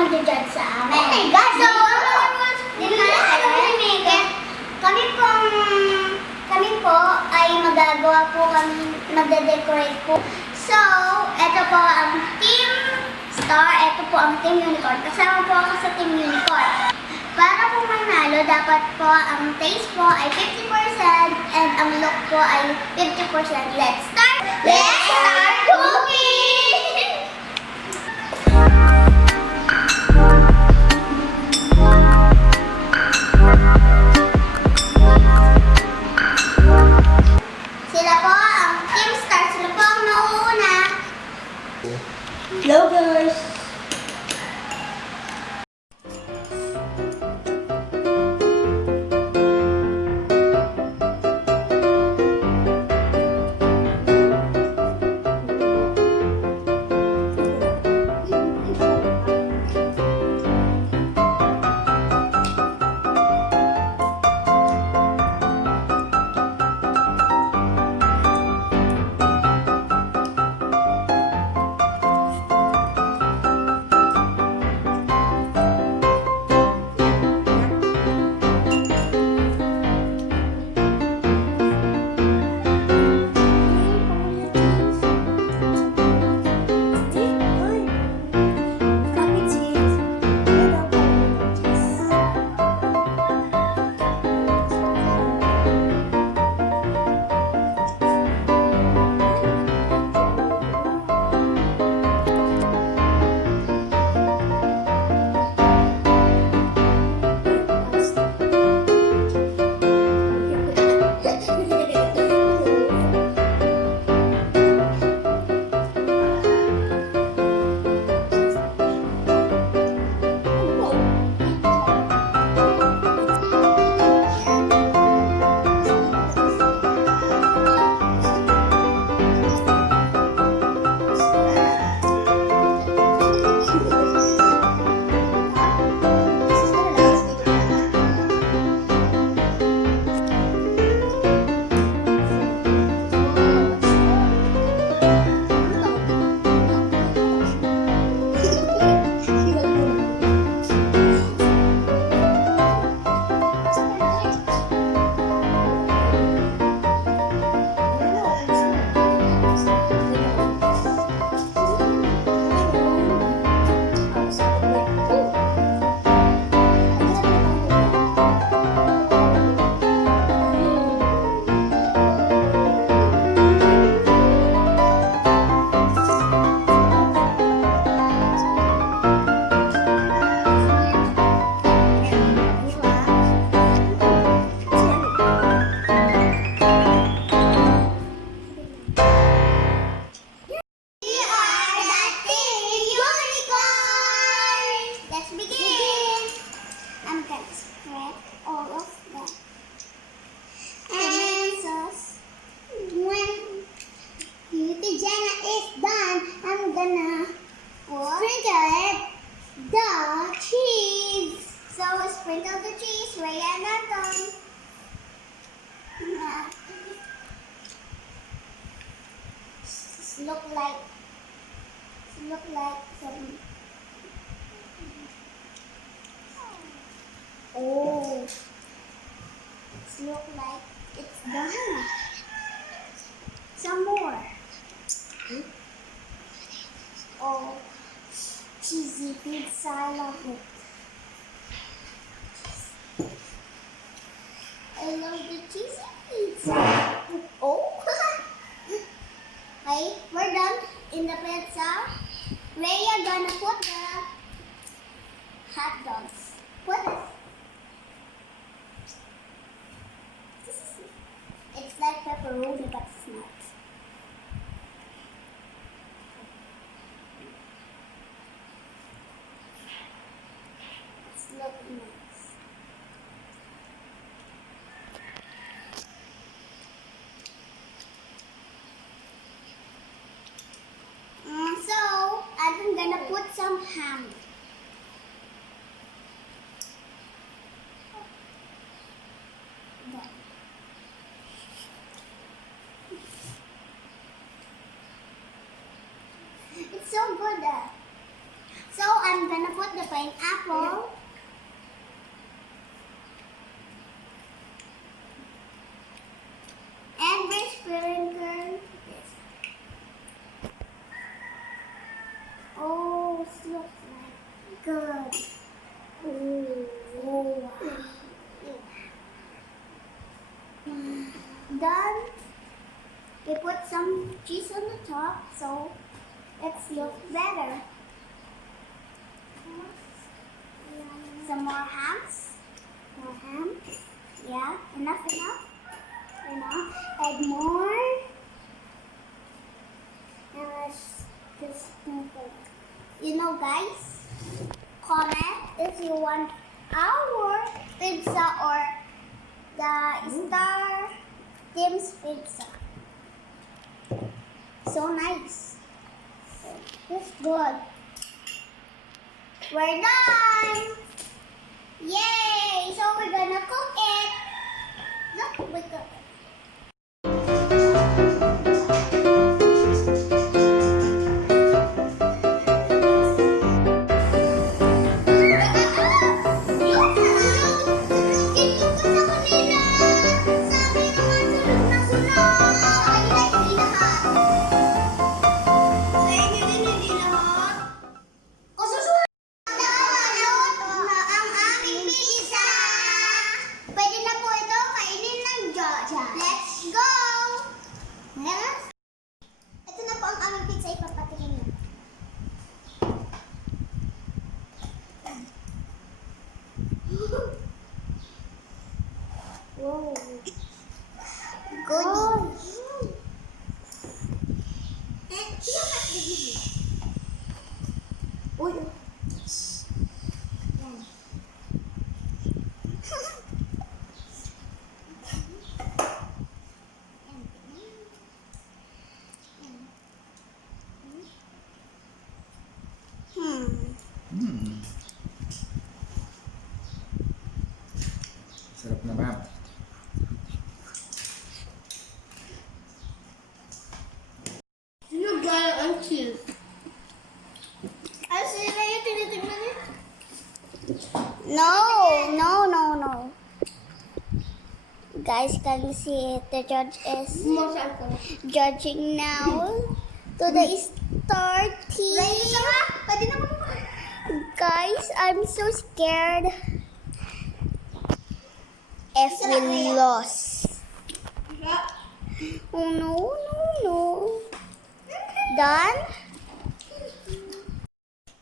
magja-judge sa amin. Oh my God! So, ang rules din natin, kami po ay magagawa po kami, magde-decorate po. So, ito po ang Team Star, ito po ang Team Unicorn. Kasama po ako sa Team Unicorn. Para po manalo, dapat po ang taste po ay 50% and ang look po ay 50%. Let's start! Let's start cooking! Sila po ang Team Star. Sila po ang nauuna. Hello guys! Sprinkle the cheese, Rhea and Anton. Look like some. Oh, look like it's done. Some more. Oh, cheesy pizza, I love it. I love the cheesy pizza. Oh, okay, we're done in the pizza. Rhea gonna put the hot dogs. Put it's like pepperoni, but it's not. It's looking nice. So I'm gonna put some ham. It's so good. So I'm gonna put the pineapple. And we sprinkle this. Oh, it looks like good. Oh. Done. We put some cheese on the top so it looks better. Some more hams. More ham. Yeah, enough. Add more. And let's just sprinkle. You know, guys, comment if you want our pizza or the Star Tim's pizza. So nice. It's good. We're done. Yay! So we're gonna cook it. Look, we cook it. Let's go! Ito na po ang aming pizza, ipapatingin niyo. Wow. Good. Uy. Sarap na, ma'am. Sino gaya ang cheese? Ay, sino na yung tinitignan niya? No. Guys, can you see it? The judge is judging now to the Star team. Guys, I'm so scared if we lost. Oh no. Done?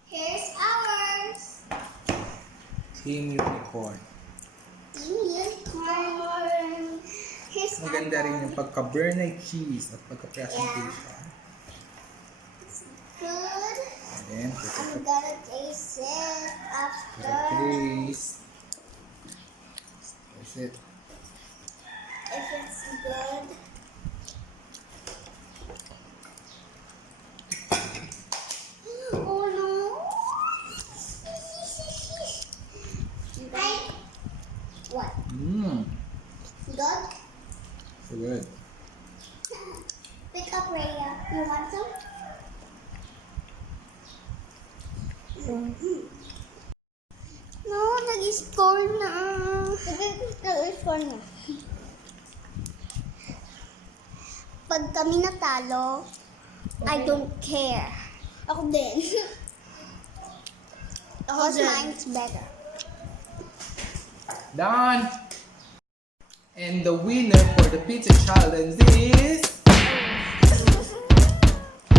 Here's ours. Team Unicorn. Unicorn. Here's Maganda rin yung pagka-Bernay cheese at pagka-presentation. Good. Ayan, I'm gonna taste it after. taste. That's it. If it's good. Oh no. Right? What? Good? So good. Pick up Rhea. You want some? No, nag-score na. Nag-score na. Pag kami natalo, I don't care. Ako din. Because mine's better. Done! And the winner for the pizza challenge is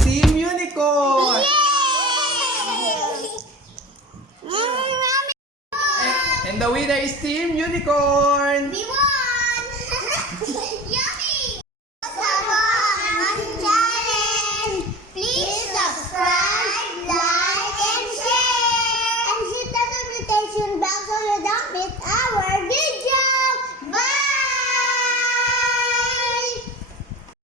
Team Unicorn! And the winner is Team Unicorn! We won! Yummy! Challenge! Please subscribe, like, and share! And hit the notification bell so you don't miss our